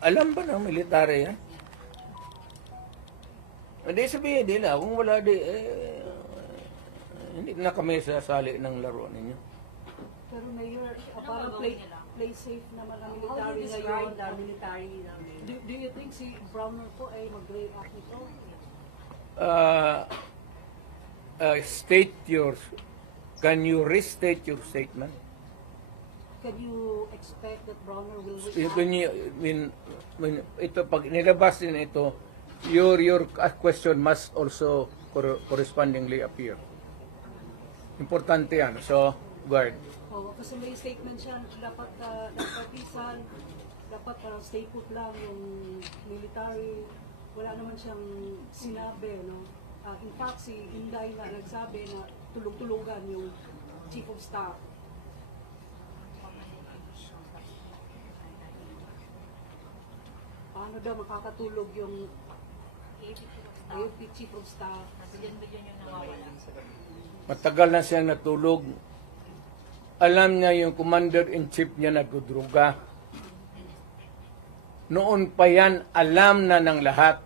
Alam ba ng military yan? Hindi sabihin nila, kung wala hindi na kami sasali ng laro ninyo. Pero Mayor, parang play safe naman ang military ngayon. Do you think si Browner po ay mag-react nito? Can you restate your statement? Can you expect that Browner will react? When ito, pag nilabas din ito, your question must also correspondingly appear. Importante yan. So, guard. Oh, kasi may statement siya, dapat partisan, dapat stay put lang yung military. Wala naman siyang sinabi, no? In fact, si Inday nga nagsabi na tulog-tulugan yung Chief of Staff. Paano daw makakatulog yung AFP Chief of Staff? Matagal na siyang natulog. Alam niya yung commander-in-chief niya nagdudruga. Noon pa yan, alam na ng lahat.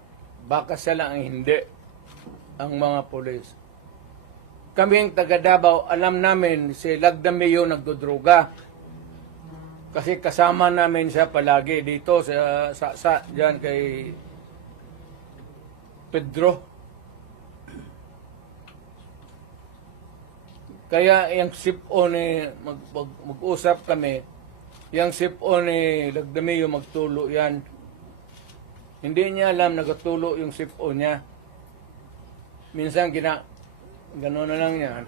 Baka siya lang ang hindi. Ang mga polis. Kaming taga Davao, alam namin si Lagdameo nagdudruga. Kasi kasama namin siya palagi dito sa diyan kay Pedro. Kaya yung sip-o ni mag-usap kami, yung sip-o ni Lagdameo magtulo yan. Hindi niya alam nagtulo yung sip-o niya. Minsan gano'n na lang yan.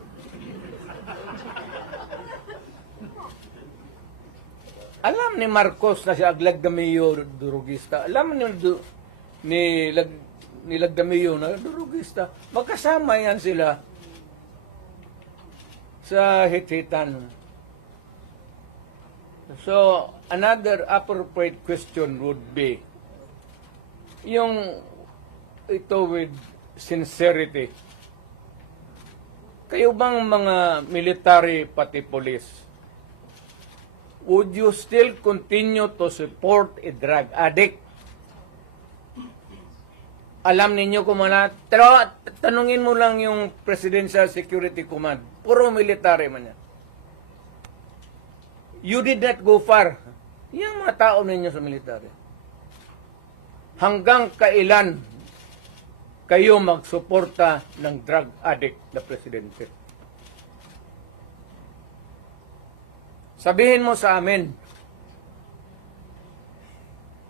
Alam ni Marcos na si Lagdameo durugista. Alam ni Lagdameo na durugista. Magkasama yan sila sa hit-hitan. So, another appropriate question would be, yung ito with sincerity. Kayo bang mga military pati police, would you still continue to support a drug addict? Alam ninyo kung mana, pero tanungin mo lang yung Presidential Security Command. Puro military man yan. You did not go far. Yung mga tao ninyo sa military. Hanggang kailan kayo magsuporta ng drug addict na presidente? Sabihin mo sa amin.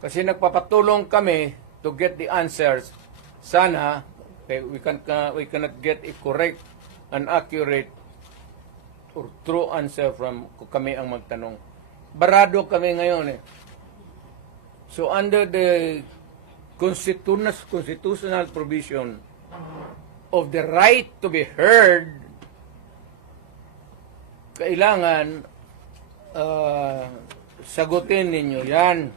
Kasi nagpapatulong kami to get the answers. Sana we cannot get a correct and accurate or true answer from kami ang magtanong. Barado kami ngayon eh. So under the constitutional provision of the right to be heard, kailangan sagutin ninyo yan.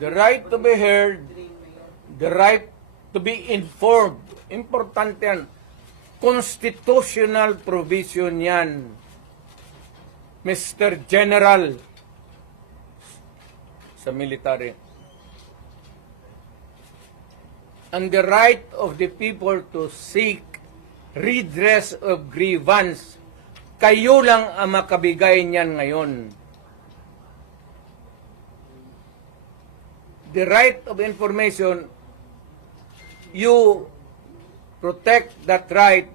The right to be heard, the right to be informed. Importante yan. Constitutional provision yan. Mr. General sa military. And the right of the people to seek redress of grievance. Kayo lang ang makabigay niyan ngayon. The right of information, you protect that right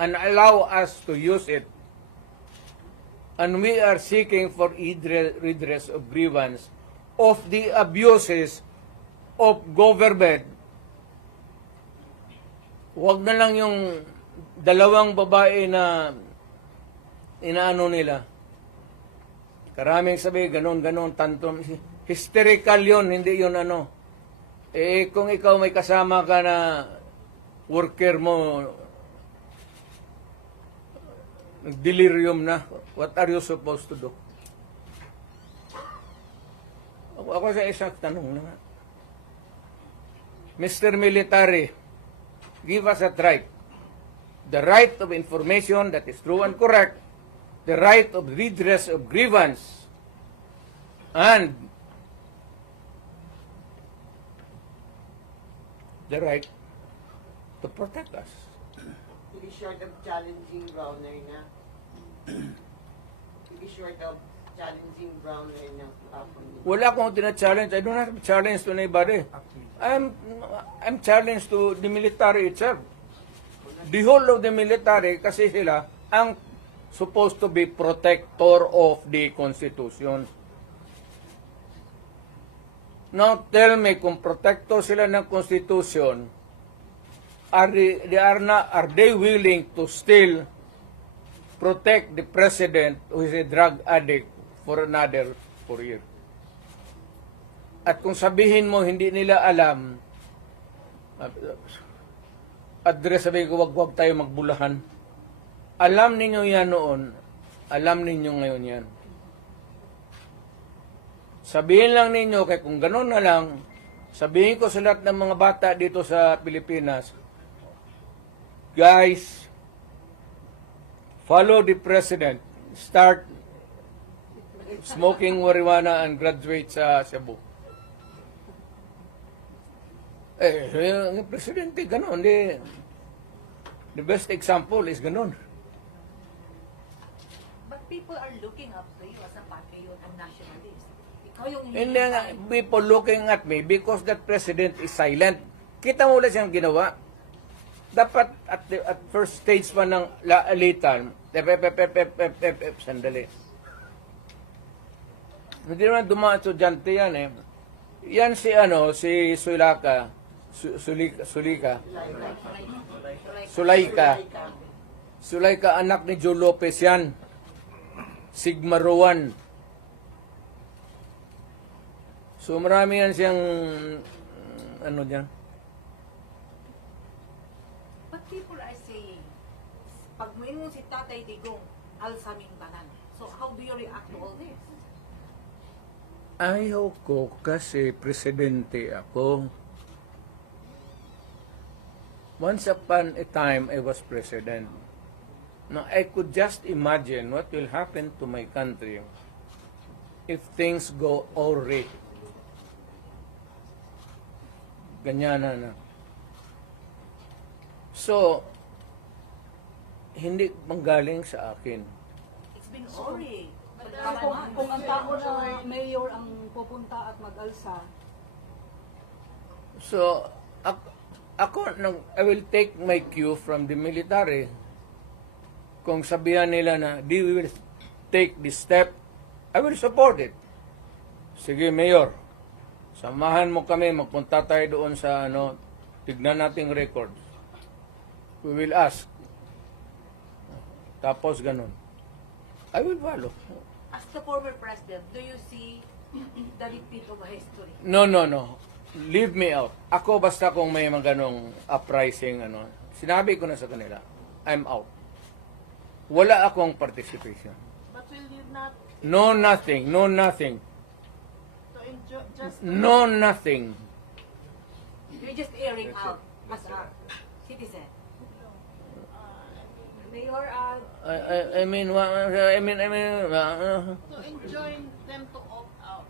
and allow us to use it. And we are seeking for redress of grievance of the abuses of government. Huwag na lang yung dalawang babae na inaano nila. Karaming sabi, ganon, tantrum. Hysterical yun, hindi yun ano. Eh, kung ikaw may kasama ka na worker mo, delirium na, what are you supposed to do? Ako sa isang tanong na. Mr. Military, give us a try. the right of information that is true and correct, the right of redress of grievance, and the right to protect us. To be short of challenging Browner na. To be short of challenging Browner na hapon. Wala akong tina-challenge. I don't have a challenge to anybody. I'm challenged to the military itself. The whole of the military, kasi sila ang supposed to be protector of the Constitution. Now tell me, kung protector sila ng Constitution, are they willing to still protect the president who is a drug addict for another 4 years? At kung sabihin mo hindi nila alam, address sabihin ko, wag tayo magbulahan. Alam ninyo yan noon, alam ninyo ngayon yan. Sabihin lang ninyo, kaya kung gano'n na lang, sabihin ko sa lahat ng mga bata dito sa Pilipinas, guys, follow the president. Start smoking marijuana and graduate sa Cebu. Yung presidente, gano'n. The best example is gano'n. But people are looking up to you as a patriot and nationalist. Ikaw yung And then, people looking at me because that president is silent. Kita mo ulit siyang ginawa. Dapat at first stage pa ng laalitan, sandali. Hindi naman dumaan estudyante yan eh. Yan si Sulaika, anak ni Joe Lopez yan. Sigma Rowan. So marami yan siyang, dyan. But people are saying, pag mo si Tatay Digong, alsaming tanan. So how do you react to all this? Ayaw ko kasi presidente ako. Once upon a time, I was president. Now, I could just imagine what will happen to my country if things go awry. Ganyan na. So, hindi manggaling sa akin. It's been already. Kung ang tao na mayor ang pupunta at mag-alsa, So, I will take my cue from the military. Kung sabihan nila na, they will take this step, I will support it. Sige, Mayor, samahan mo kami, magpunta tayo doon sa, tignan nating records. We will ask. Tapos ganun. I will follow. As the former president, do you see the repeat of history? No. Leave me out. Ako basta kung may mga ganong uprising, sinabi ko na sa kanila, I'm out. Wala akong participation. But will you not No nothing. to enjoy just No nothing. You're just airing out as a citizen. Mayor, I mean, to enjoin them to opt out,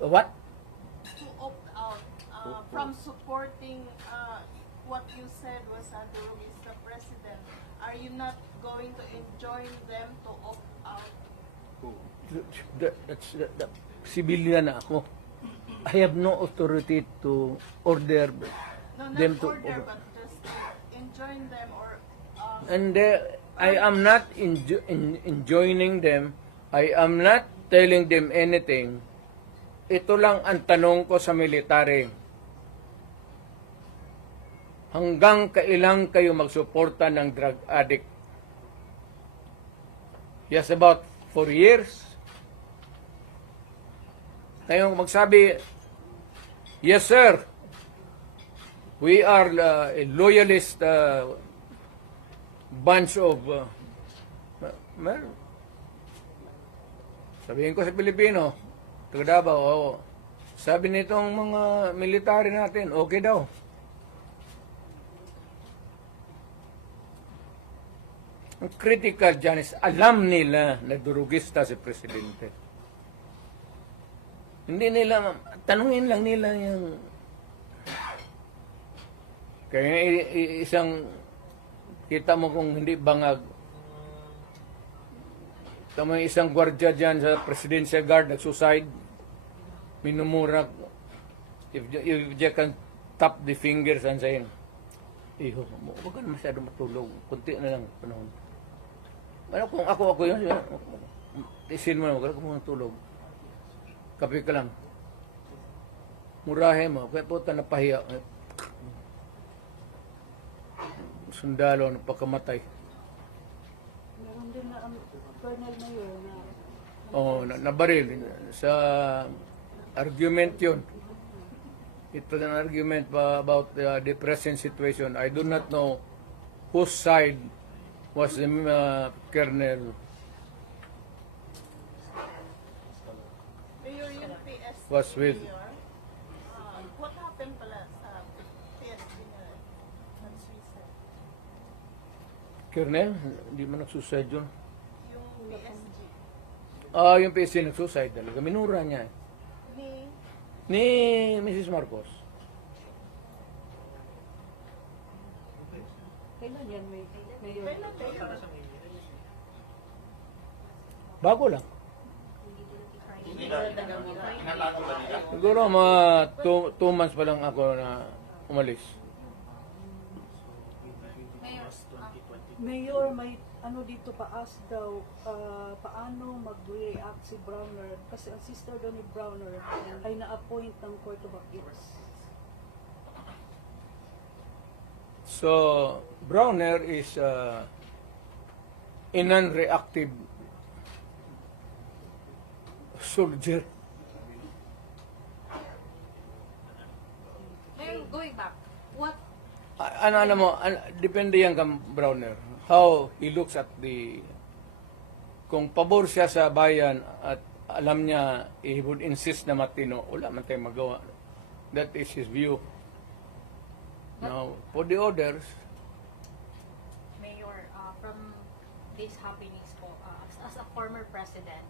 what? from supporting what you said was Sandro is the president? Are you not going to enjoin them to opt out? That's civilian na ako. I have no authority to order No, not them to. order, but just enjoin them or And I am not enjoining them. I am not telling them anything. Ito lang ang tanong ko sa military. Hanggang kailan kayo magsuporta ng drug addict? Yes, about 4 years. Ngayong magsabi, yes sir, we are a loyalist bunch of sabihin ko sa Pilipino, taga Davao, sabi nitong mga military natin, okay daw. Ang critical dyan is alam nila na durugista si Presidente. Hindi nila, tanungin lang nila yung kaya isang kita mo kung hindi bangag. Tama isang gwardiya dyan sa Presidential Guard nag-suicide. Minumura. If you can tap the fingers and saying, iho, huwag ka na masyado matulog. Kunti na lang panahon. Ano kung ako yun, isin mo na, huwag ka muna tulog. Kape ka lang. Murahe mo, kaya po ta napahiya. Sundalo, napakamatay. Meron din na Colonel Mayor na Nabaril. Sa argument yun. It was an argument about the present situation. I do not know whose side was the Colonel. Mayor, yung PSP Was with. Mayor, what happened pala sa PSP na nag-suicide? Colonel? Hindi mo nagsuicide yun. Yung PSG Yung PC nagsuicide talaga. Minura niya. Ni Mrs. Marcos. kailan yan, Mayor? kailan Mayor? Bago lang. Siguro mga 2 months pa lang ako na umalis. Mayor, may ano dito paas daw, paano mag-react si Browner kasi ang sister daw ni Browner ay na-appoint ng Court of Appeals. So, Browner is a non-reactive soldier. Mayor, going back, what Depende yan kang Browner. How he looks at kung pabor siya sa bayan at alam niya, he would insist na matino, wala man tayong magawa. That is his view. Now, for the others, Mayor, from these happenings po, as a former president,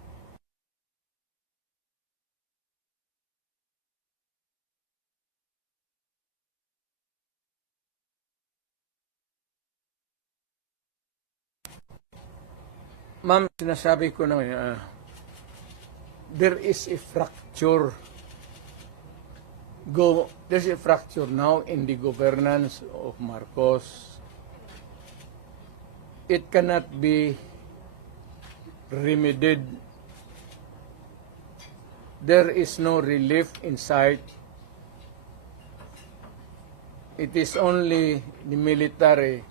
ma'am, sinasabi ko na there is a fracture. There's a fracture now in the governance of Marcos. It cannot be remedied. There is no relief in sight. It is only the military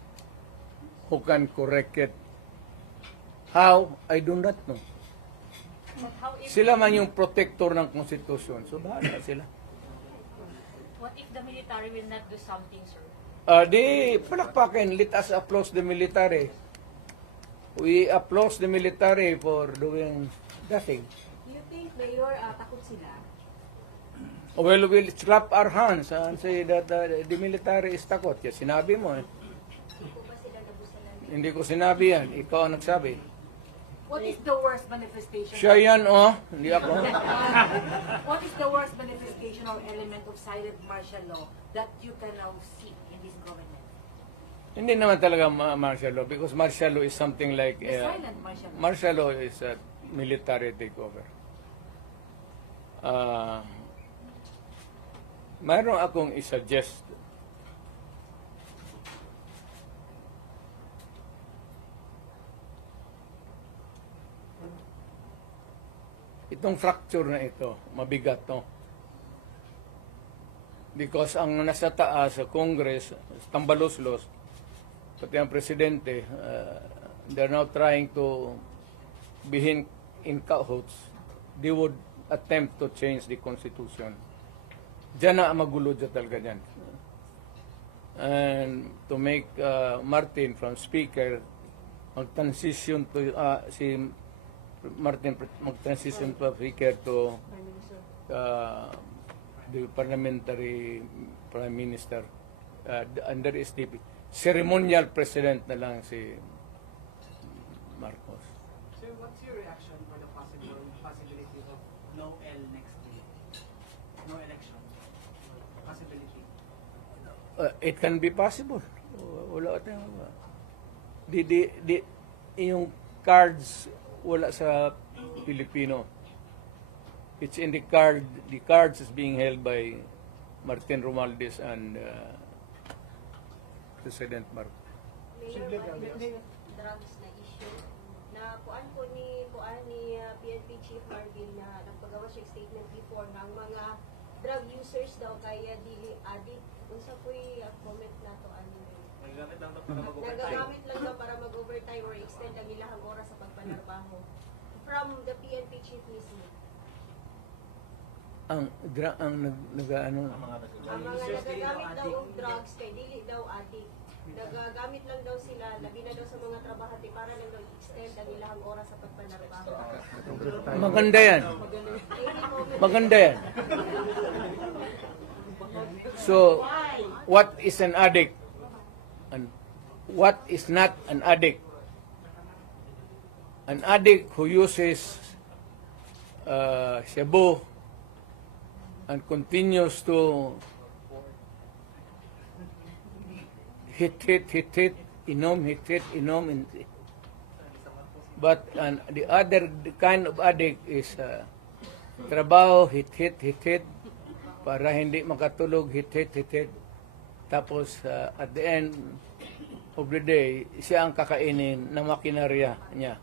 who can correct it. How? I do not know. but how if, Sila man yung protector ng konstitusyon. So, bahala sila. what if the military will not do something, sir? Di palakpakin. Let us applaud the military. We applaud the military for doing nothing. Do you think, Mayor, takot sila? Well, we'll clap our hands and say that the military is takot. Yes, sinabi mo eh. Hindi ko sinabi yan. Ikaw ang nagsabi. what is the worst manifestation? Siya yan, oh. Hindi ako. What is the worst manifestation or element of silent martial law that you can now see in this government? Hindi naman talaga martial law because martial law is something like... The silent martial law. Martial law is a military takeover. Mayroon akong i-suggest. Itong fracture na ito, mabigat to. Because ang nasa taas sa Congress, tambalos-los, pati ang presidente, they're now trying to be in cahoots. They would attempt to change the Constitution. Diyan na ang magulo dyan talaga dyan. And to make Martin from Speaker, mag-transition to, si Martin mag-transition to Speaker to Prime Minister. the parliamentary Prime Minister. And there is the ceremonial president na lang si Marcos. Sir, what's your reaction for the possibility of no L next year? No election. Possibility. It can be possible. Wala tayong yung cards wala sa Pilipino. It's in the cards is being held by Martin Romualdez and President Marcos. Mayor, drugs na issue na kuan ni PNP Chief Marvin na nagpagawa siya statement before ng mga drug users daw kaya dili addict. Unsa po'y comment na to ano? Nagagamit lang daw para mag-overtime or extend ang ilang oras sa pagpanarbaho. From the PNP Chief mismo. Ang nagaano Ang mga nagagamit daw og drugs kay dili daw addict. Nagagamit lang daw sila, labi na daw sa mga trabahante para lang daw extend ang ilang oras sa pagpanarbaho. maganda yan. Maganda yan. So, what is an addict? And what is not an addict? An addict who uses shabu and continues to hit, inom. But the other kind of addict is trabaho, hit, para hindi makatulog, hit. Tapos at the end of the day, siya ang kakainin ng makinarya niya.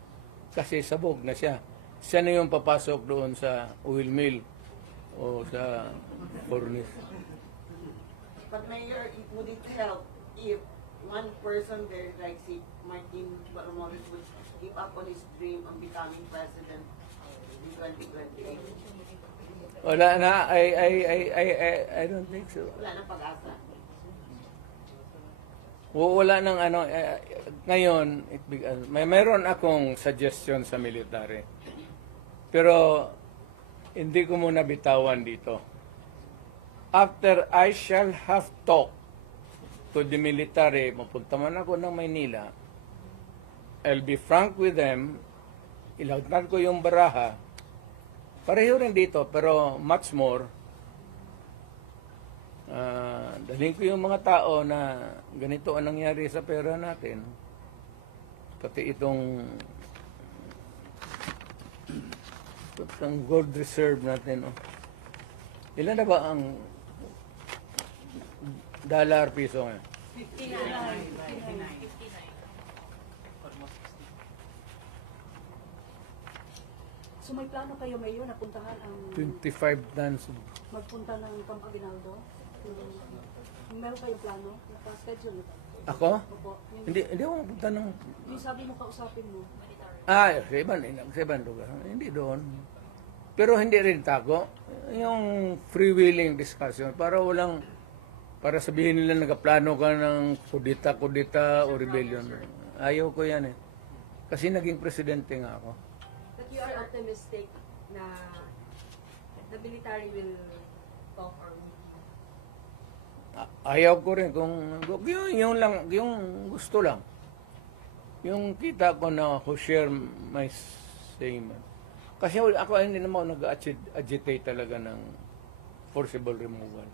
Kasi sabog na siya. Siya na yung papasok doon sa oil mill o sa furnace. But Mayor, would it help if one person there, like si Martin Romualdez, would give up on his dream of becoming president in 2028? Wala na, I don't think so. Wala na pag-asa. Wala nang ano, ngayon, meron akong suggestion sa military. Pero, hindi ko muna bitawan dito. After I shall have talked to the military, mapunta man ako ng Maynila, I'll be frank with them, ilagnan ko yung baraha, pareho rin dito, pero much more, dalhin ko yung mga tao na ganito ang nangyari sa pera natin. Pati itong gold reserve natin. Oh. Ilan na ba ang dollar piso ngayon? 59. Almost 60. So may plano kayo Mayor na puntahan ang 25 tons. magpunta ng Campo Aguinaldo? Meron kayong plano? Naka-schedule ito? Ako? Opo. Hindi ako mapunta ng... Yung sabi mo kausapin mo. Sa ibang lugar. Hindi doon. Pero hindi rin tago. Yung freewheeling discussion, para sabihin nila nagaplano ka ng kudita o rebellion. Ayaw ko yan eh. Kasi naging presidente nga ako. But you are optimistic na the military will talk or meet you? Ayaw ko rin kung yung gusto lang. Yung kita ko na who share my same. Kasi ako hindi naman nag-agitate talaga ng forcible removal.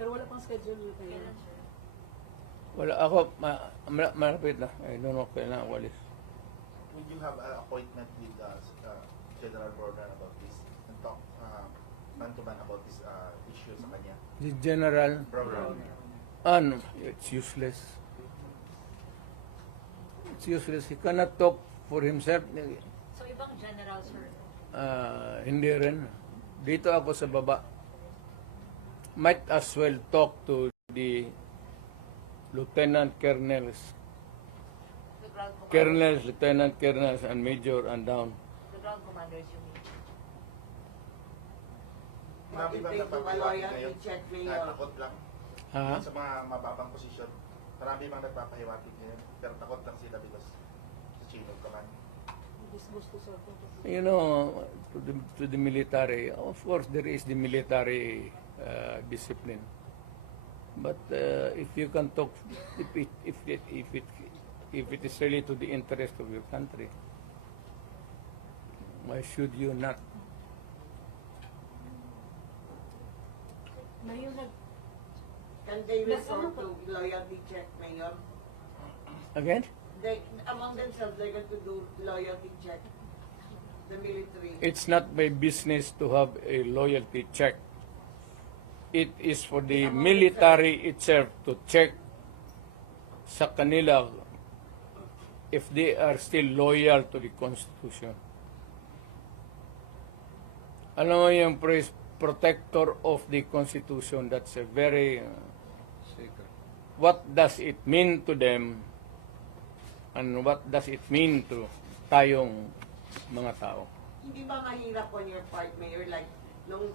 Pero wala pang schedule kayo. Wala ako, malapit na. I don't know kailan walis. Would you have an appointment with General Broner about this and talk man-to-man about this issue sa kanya? The general, Broner. it's useless. It's useless. He cannot talk for himself. So, ibang general, sir. Hindi rin. Dito ako sa baba. Might as well talk to the lieutenant colonels, The ground commanders. colonels, lieutenant colonels, and major and down. The ground commanders, you mean? Marami bang Take to nagpapahiwatig Valorian ngayon? to check Na Mayor. takot lang Ha? sa mga mababang posisyon. Marami bang nagpapahiwatig ngayon? Pero takot lang sila because sa chain of command. Gusto sa You know, to the military, of course there is the military discipline. But if you can talk, if it if it is really to the interest of your country, why should you not? Ngayon Can they resort to loyalty check, Mayor? Again? They, among themselves, they're going to do loyalty check. The military. It's not my business to have a loyalty check. It is for the military itself to check sa kanila if they are still loyal to the Constitution. Alam mo yung protector of the Constitution, that's a very... what does it mean to them and what does it mean to tayong mga tao? Hindi ba mahirap on your part, Mayor? Like, nung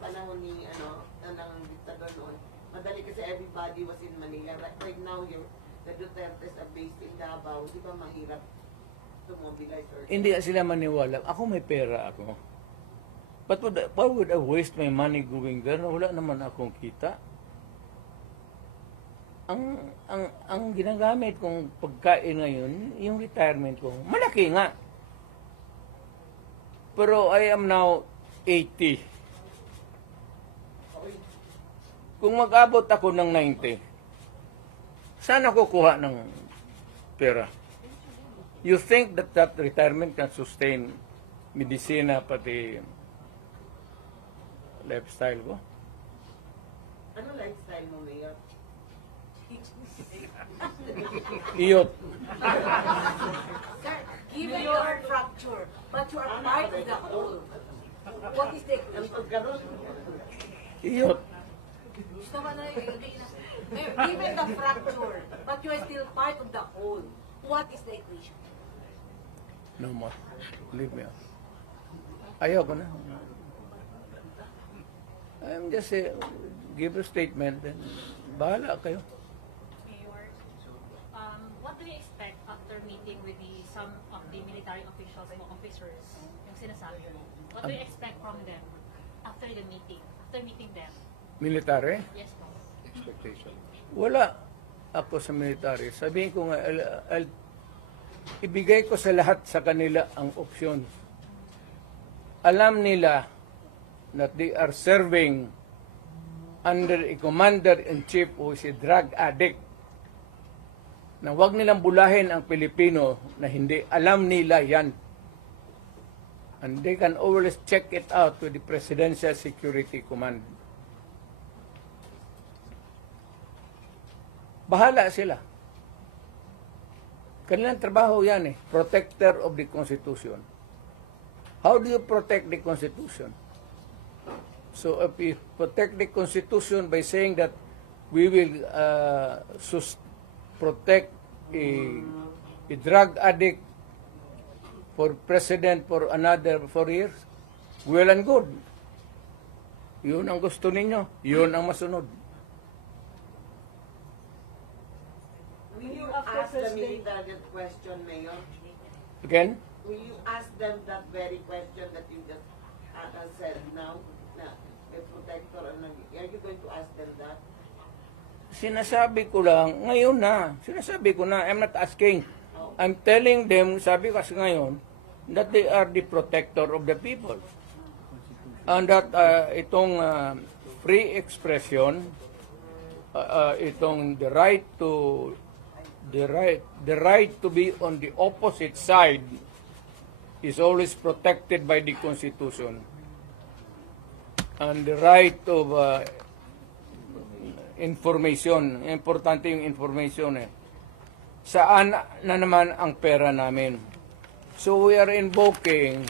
panahon ni, ng diktador noon, madali kasi everybody was in Manila. Right now, the Dutertes are based in Davao. Di ba mahirap to mobilize or... Hindi sila maniwala. Ako may pera ako. But why would I waste my money going there na wala naman akong kita? Ang ginagamit kong pagkain ngayon, yung retirement ko, malaki nga. Pero I am now 80. Kung mag-abot ako ng 90, saan ako kuha ng pera? You think that retirement can sustain medisina pati lifestyle ko? Ano lifestyle mo, Mayor? Iyot. Sir, given your fracture, but you are part of the whole, what is the Ang equation? pagkaroon, Iyot. Gusto ka na hindi na. Mayor, given the fracture, but you are still part of the whole, what is the equation? No more. Leave me out. Ayaw ko na. I'm just give a statement and bahala kayo. Mayor, what do you expect after meeting with some of the military officials and officers, yung sinasabi mo? What do you expect from them after the meeting, after meeting them? Military? Yes, po. Wala ako sa military. Sabihin ko nga, ibigay ko sa lahat sa kanila ang opsyon. Alam nila that they are serving under a commander-in-chief who is a drug addict. Na huwag nilang bulahin ang Pilipino na hindi alam nila yan. And they can always check it out with the Presidential Security Command. Bahala sila. Kanilang trabaho yan protector of the Constitution. How do you protect the Constitution? So if we protect the Constitution by saying that we will protect a drug addict for president for another 4 years, well and good. Yun ang gusto ninyo. Yun ang masunod. will you ask the military that question, Mayor? Again? Will you ask them that very question that you just said now? Na, the protector, are you going to ask them that? Sinasabi ko lang, ngayon na. Sinasabi ko na, I'm not asking. I'm telling them, sabi ko kasi ngayon, that they are the protector of the people. And that itong free expression, itong the right to be on the opposite side is always protected by the Constitution. And the right of information, importante yung information Saan na naman ang pera namin? So we are invoking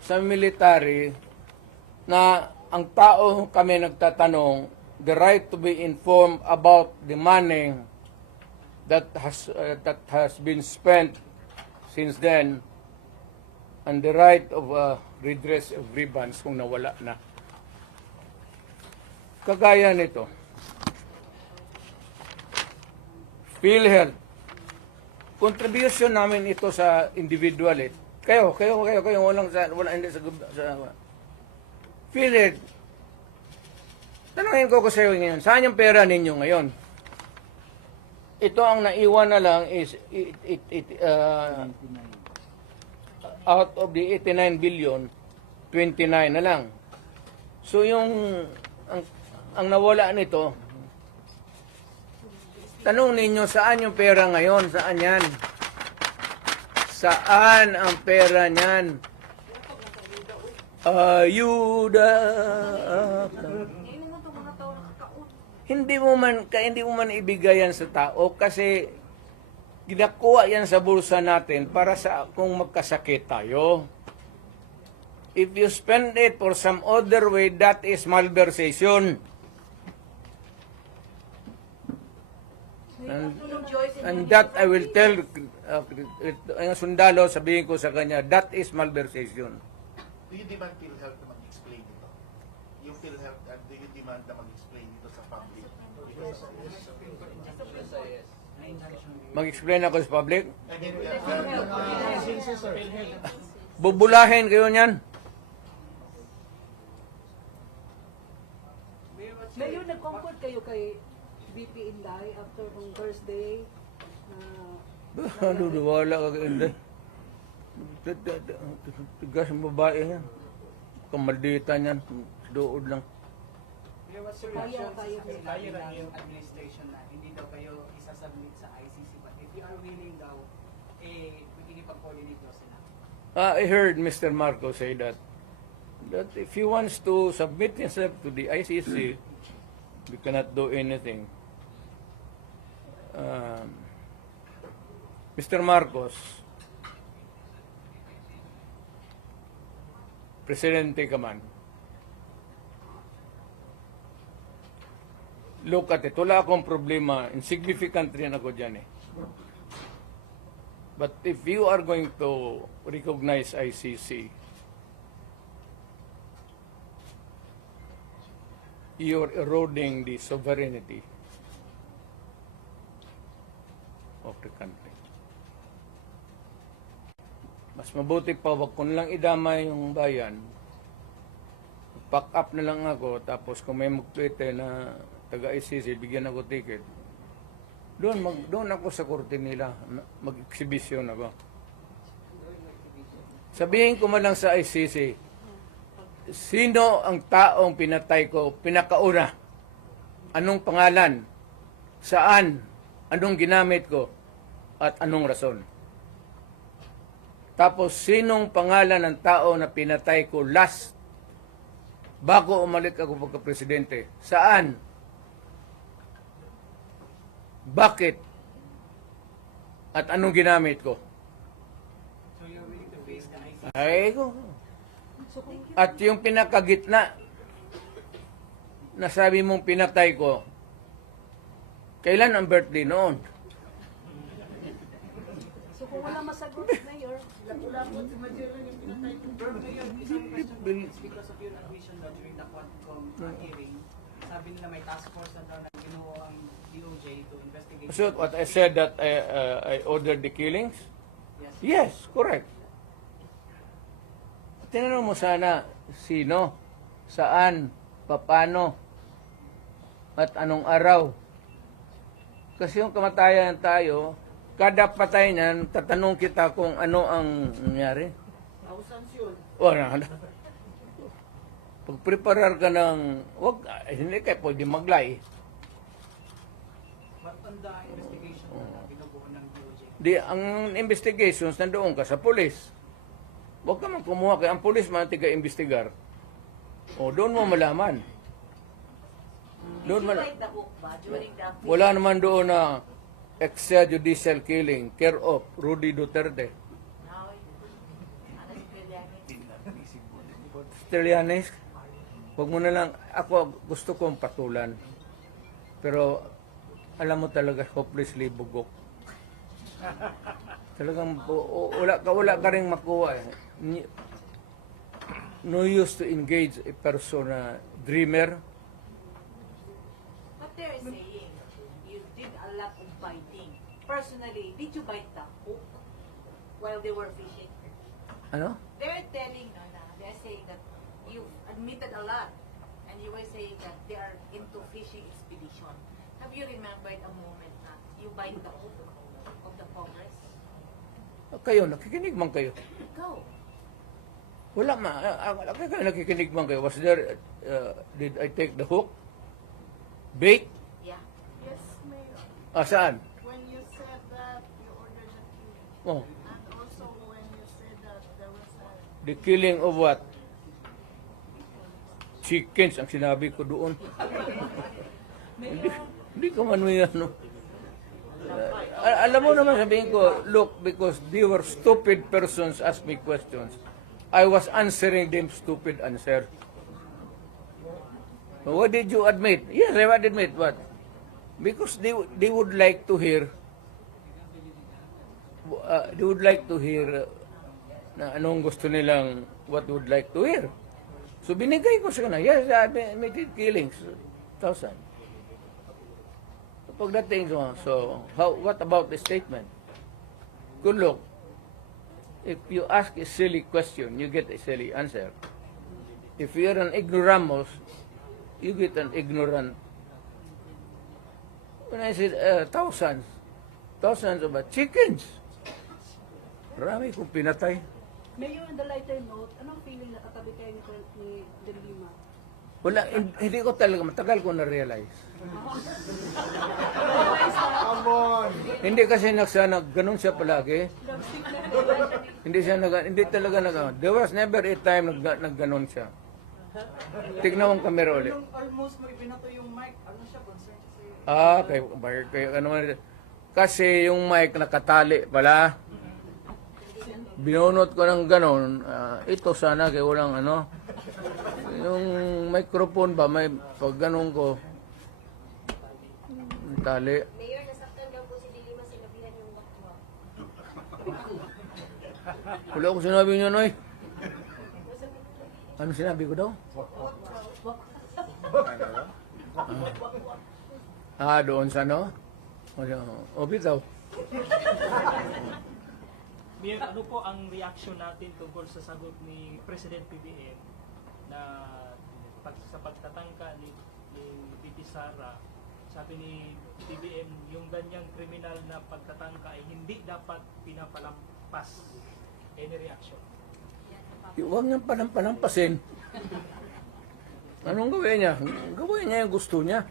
sa military na ang tao kami nagtatanong the right to be informed about the money that has been spent since then and the right of redress of grievance kung nawala na. Kagaya nito, PhilHealth, contribution namin ito sa individual Kayo, wala hindi sa PhilHealth. Tanungin ko sa iyo ngayon, saan yung pera ninyo ngayon? ito ang naiwan na lang is out of the 89 billion, 29 na lang. So yung ang nawala nito, tanong ninyo saan yung pera ngayon? Saan yan? Saan ang pera niyan? Ayuda. Hindi mo man ibigay yan sa tao kasi ginakuha yan sa bulsa natin para sa kung magkasakit tayo. If you spend it for some other way, that is malversation. And that I will tell ang sundalo, sabihin ko sa kanya, that is malversation. Do you demand PhilHealth na mag-explain dito? Yung PhilHealth, do you demand na mag-explain dito sa public? Mag-explain ako sa public? I mean, Bubulahin kayo niyan. Mayor, nag-comfort kayo kay VP Inday after nung Thursday na Wala ka hindi. Tigas ang babae yan. Kamaldita niyan. Dood lang. Mayor, what's your Kaya reaction tayo sa may sinabi kaya. ng yung administration na hindi daw kayo isasubmit sa ICC, but if you are willing daw, makikipag-coordinate daw sila. I heard Mr. Marcos say that if he wants to submit himself to the ICC, we cannot do anything. Mr. Marcos, Presidente ka man, look at it. Wala akong problema. Insignificant rin ako dyan eh. But if you are going to recognize ICC, you're eroding the sovereignty of the country. Mas mabuti pa, wag ko nilang idamay yung bayan. Pack up na lang ako, tapos kung may mag-tweet na taga-ICC, bigyan ako ticket. Doon ako sa korte nila, mag-exhibition ako. Sabihin ko man lang sa ICC, sino ang taong pinatay ko, pinakauna? Anong pangalan? Saan? Anong ginamit ko? At anong rason? Tapos, sinong pangalan ng tao na pinatay ko last bago umalik ako pagka-presidente? Saan? Bakit? At anong ginamit ko? So you're willing to face the ICC? Ay ko. At yung pinakagitna na sabi mong pinatay ko, kailan ang birthday noon? So kung wala masagot, Mayor, Lapu-lapu si Major yung pinatay ko. Pero ngayon, isang question is because of your admission daw during the Quadcom hearing, sabi nila may task force na daw na ginuo ang DOJ to investigate. So what I said that I ordered the killings? Yes. Yes, correct. Tinanong mo sana sino, saan, paano, at anong araw. Kasi yung kamatayan tayo, kada patay niyan, tatanong kita kung ano ang nangyari. Thousands yun. Wala na. Pag-preparar ka ng, hindi kayo pwede maglay. But on the investigation na binubuo ng DOJ, Ang investigations, nandoon ka sa pulis. Huwag ka man kumuha kaya ang pulis man tiga-investigar. O, doon mo malaman. Did Doon you man, write the book ba during the wala naman doon na extrajudicial killing, care of Rudy Duterte. now? Ano si Pilianes? Trillanes, huwag mo na lang, ako gusto kong patulan. Pero, alam mo talaga, hopelessly bugok. Talagang, wala ka rin makuha eh. No use to engage a person na dreamer. But they're saying you did a lot of biting. Personally, did you bite the hook while they were fishing? Ano? They're telling, they're saying that you admitted a lot, and you were saying that they are into fishing expedition. Have you remembered a moment na you bind the oath of the Congress? Kayo, nakikinig man kayo. Go. Wala kayo nakikinig man kayo. Was there, did I take the hook? Bait? Yeah. Yes, Mayor. Saan? When you said that you ordered the killing, Oh, and also when you said that there was a the killing of what? Chickens ang sinabi ko doon. Hindi ko man may ano. Alam mo naman sabihin ko, look, because they were stupid persons ask me questions. I was answering them stupid answer. What did you admit? Yes, I would admit. What? Because they would like to hear na anong gusto nilang what would like to hear. So binigay ko sa kanila, yes, I admitted killings, 1,000. Pagdating so what about the statement? Good look, if you ask a silly question, you get a silly answer. If you're an ignoramus, you get an ignorant. When I said thousands of chickens, marami kong pinatay. Mayor, on the lighter note, anong feeling na katabi kayo ni De Lima? Wala, hindi ko talaga, matagal ko na-realize. Hindi kasi ganun siya palagi. Hindi talaga there was never a time nagganon siya. Tignan mo ang camera ulit. Yung almost mo ibinato yung mic, ano siya, concerned siya sa'yo. Kaya ano man. Kasi yung mic nakatali pala. Binunot ko ng ganon. Ito sana kaya walang ano. Yung microphone ba, may pag ganon ko. Tali. Mayor, nasaktan daw po si De Lima, sinabihan yung wakwak. Wala ko sinabi niyo, Noy. Ano sinabi ko daw? Doon sa no? O, bitaw. Mayor, ano po ang reaction natin tungkol sa sagot ni President PBM na sa pagtatangka ni VP Sara, sabi ni PBM, yung ganyang kriminal na pagtatangka ay hindi dapat pinapalampas. Any reaction? Huwag niyang palampasin. Anong gawin niya? Gawin niya yung gusto niya.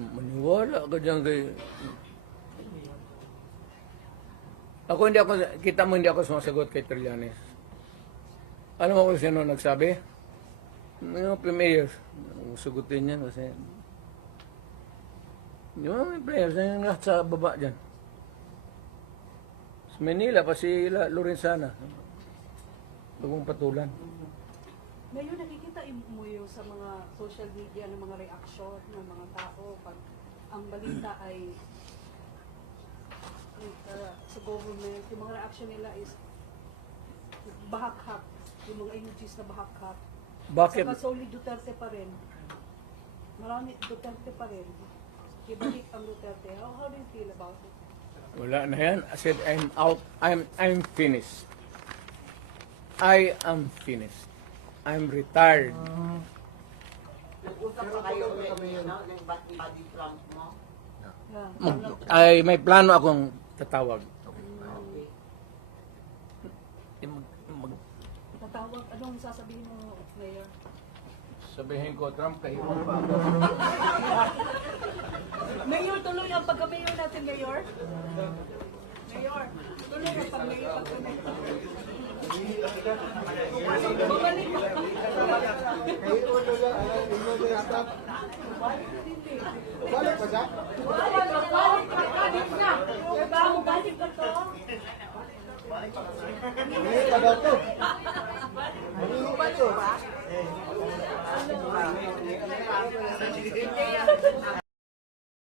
Maniwala ka dyan kay... Kita mo hindi ako sumasagot kay Trillanes. Alam mo kung sino nagsabi? Yung players. Sugutin niya kasi... Yung mga players na nasa baba dyan. Sa Manila, pa si Lorenzana. Bagong patulan. Mayor, nakikita mo yung sa mga social media ng mga reaction ng mga tao pag ang balita ay sa government, yung mga reaction nila is bahak-hak, yung mga emojis na bahak-hak. Bakit? Saka solely Duterte pa rin. Marami Duterte pa rin. Ibalik ang Duterte. How do you feel about it? Wala na yan. I said, I'm out. I'm finished. I am finished. I'm retired. Nag-usap pa kayo ulit, no? Ng body prank mo. Yeah. May plano akong tatawag. Tatawag, anong sasabihin mo, Mayor? Sabihin ko, Trump, kayo pa. Mayor, tuloy ang pagka-mayor natin, Mayor. Mayor, tuloy ang pag-mayor pagka-mayor. Balik pa siya? Balik ka to. Hindi pa daw to. Hindi pa to.